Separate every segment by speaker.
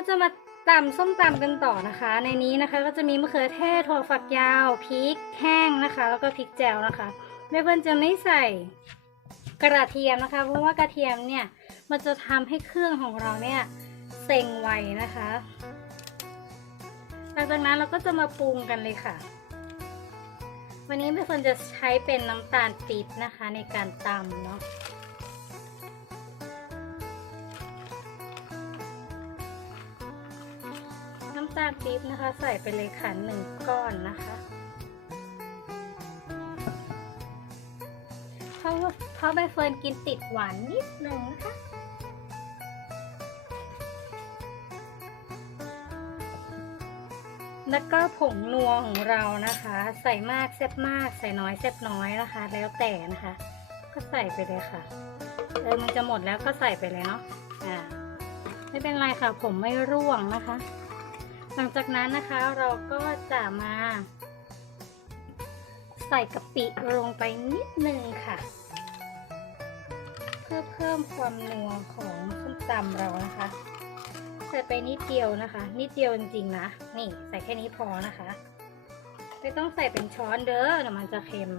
Speaker 1: ก็จะมาตำส้มตำกันต่อนะคะ ในนี้นะคะก็จะมีมะเขือเทศถั่วฝักยาวพริกแห้งนะคะ แล้วก็พริกแจวนะคะแม่เพื่อนจะไม่ใส่กระเทียมนะคะ เพราะว่ากระเทียมเนี่ยมันจะทำให้เครื่องของเราเนี่ยเซ็งไวนะคะ หลังจากนั้นเราก็จะมาปรุงกันเลยค่ะ วันนี้แม่เฟิร์นจะใช้เป็นน้ำตาลปี๊บนะคะในการตำเนาะ ตาลปี๊บนะคะ ใส่ไปเลยค่ะหนึ่งก้อนนะคะเพราะเพราะใบเฟิร์นกินติดหวานนิดนึงนะคะแล้วก็ผงนัวของเรานะคะ ใส่มากแซ่บมาก ใส่น้อยแซ่บน้อยนะคะ แล้วแต่นะคะ ก็ใส่ไปเลยค่ะเออมันจะหมดแล้วก็ใส่ไปเลยเนาะอ่าไม่เป็นไรค่ะ ผมไม่ร่วงนะคะ หลังจากนั้นนะคะเราก็จะมา ใส่กะปิลงไปนิดนึงค่ะ เพื่อเพิ่มความนัวของส้มตำเรานะคะ ใส่ไปนิดเดียวนะคะ นิดเดียวจริงๆนะ นี่ใส่แค่นี้พอนะคะไม่ต้องใส่เป็นช้อนเด้อเดี๋ยวมันจะเค็ม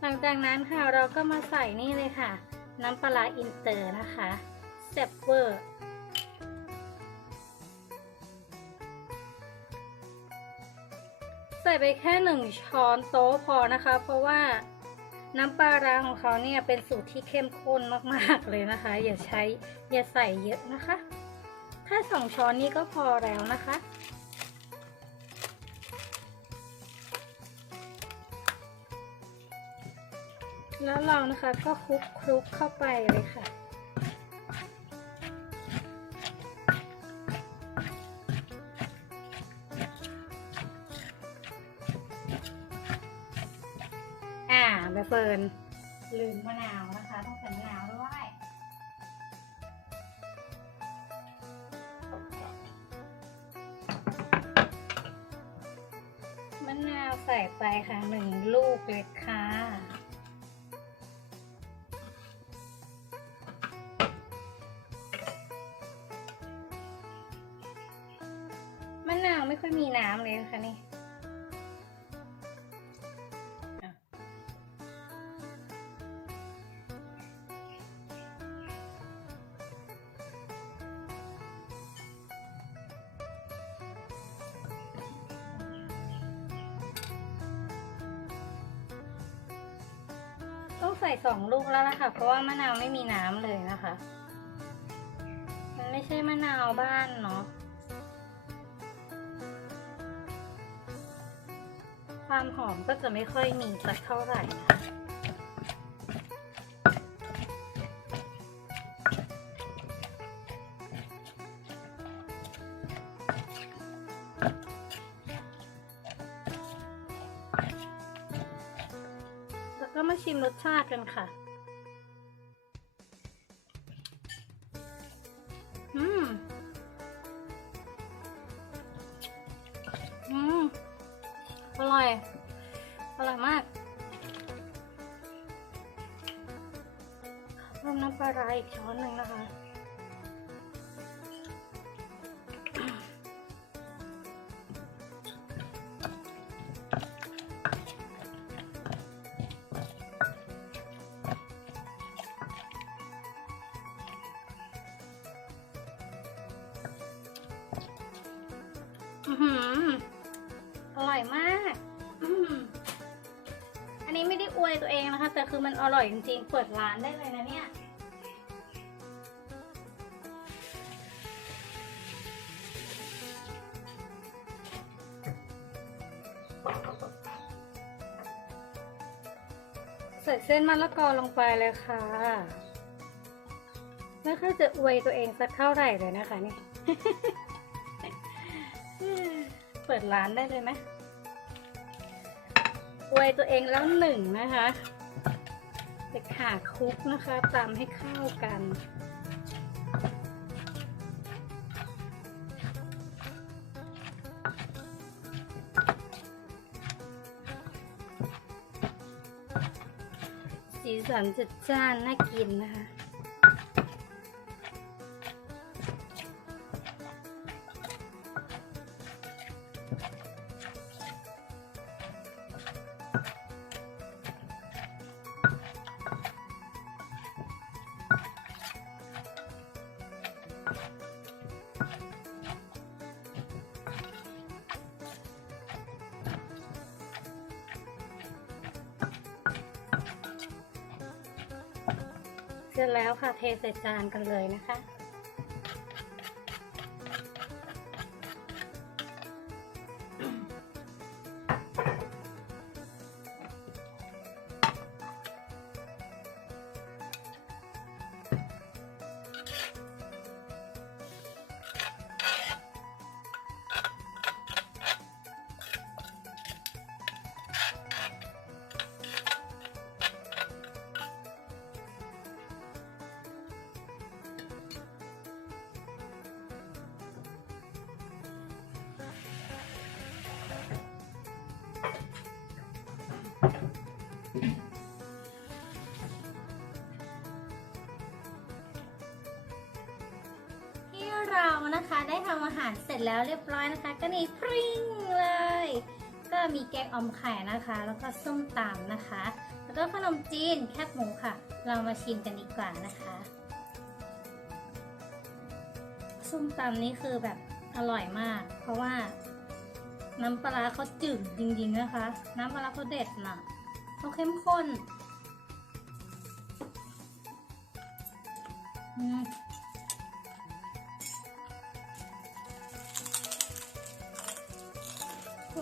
Speaker 1: หลังจากนั้นค่ะเราก็มาใส่นี่เลยค่ะ น้ำปลาร้าอินเตอร์นะคะแซ่บเวอร์ ส่ไปแค่หนึ่งช้อนโต๊ะพอนะคะ เพราะว่าน้ำปลาร้าของเขาเนี่ยเป็นสูตรที่เข้มข้นมากๆเลยนะคะ อย่าใช้อย่าใส่เยอะนะคะแค่สองช้อนนี้ก็พอแล้วนะคะ แล้วเรานะคะก็คลุกคลุกเข้าไปเลยค่ะ อ่าใบเฟิร์นลืมมะนาวนะคะ ต้องใส่มะนาวด้วยมะนาวใส่ไปค่ะหนึ่งลูกเลยค่ะมะนาวไม่ค่อยมีน้ำเลยนะคะนี่ ใส่สองลูกแล้วล่ะค่ะ เพราะว่ามะนาวไม่มีน้ำเลยนะคะ มันไม่ใช่มะนาวบ้านเนาะ ความหอมก็จะไม่ค่อยมีสักเท่าไหร่ ชิมรสชาติกันค่ะ อืม อืม อร่อย อร่อยมากรวมน้ำปลาร้าอีกช้อนหนึ่งนะคะ คือมันอร่อยจริงๆ เปิดร้านได้เลยนะเนี่ย ใส่เส้นมะละกอลงไปเลยค่ะ ไม่ค่อยจะอวยตัวเองสักเท่าไหร่เลยนะคะนี่ เปิดร้านได้เลยไหมอวยตัวเองแล้วหนึ่งนะคะ จะขาคลุกนะคะตามให้เข้ากัน สีสันจัดจ้านน่ากินนะคะ ร็จแล้วค่ะ เทใส่จานกันเลยนะคะ จแล้วเรียบร้อยนะคะ ก็นี่พริ้งเลย ก็มีแกงออมไข่นะคะ แล้วก็ส้มตำนะคะ แล้วก็ขนมจีนแคบหมูค่ะ เรามาชิมกันดีกว่านะคะ ส้มตำนี่คือแบบอร่อยมาก เพราะว่า น้ำปลาเขาจืดจริงๆนะคะ น้ำปลาเขาเด็ดน่ะเขาเข้มข้น อืม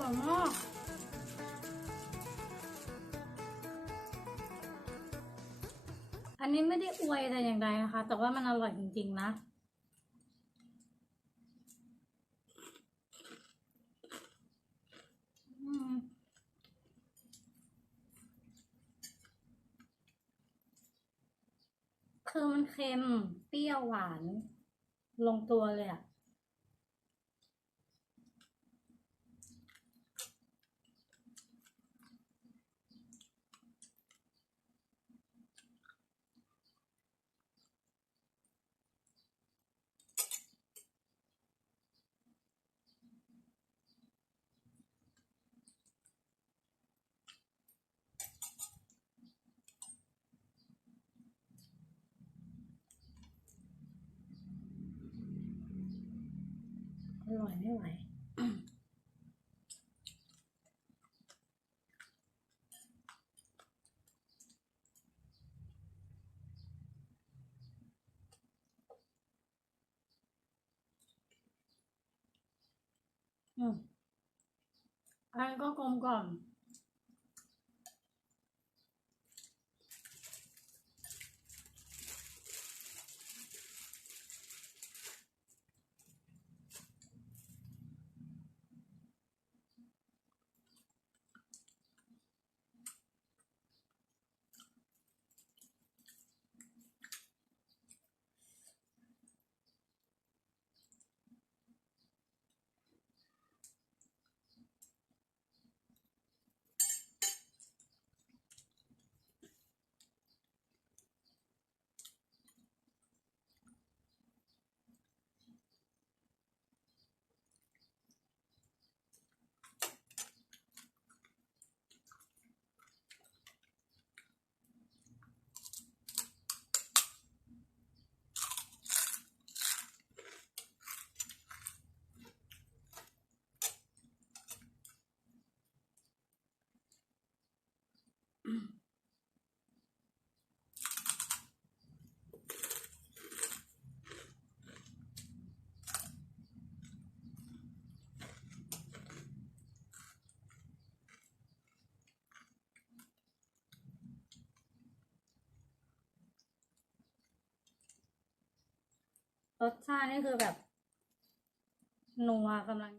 Speaker 1: อมมากอันนี้ไม่ได้อวยแต่อย่างใดนะคะ แต่ว่ามันอร่อยจริง ๆ นะคือมันเค็ม เปรี้ยวหวาน ลงตัวเลยอะ อ ร่อยไม่ไหวอืมอันนก็กลมกล่อม รสชาตินี่คือแบบนัวกำลัง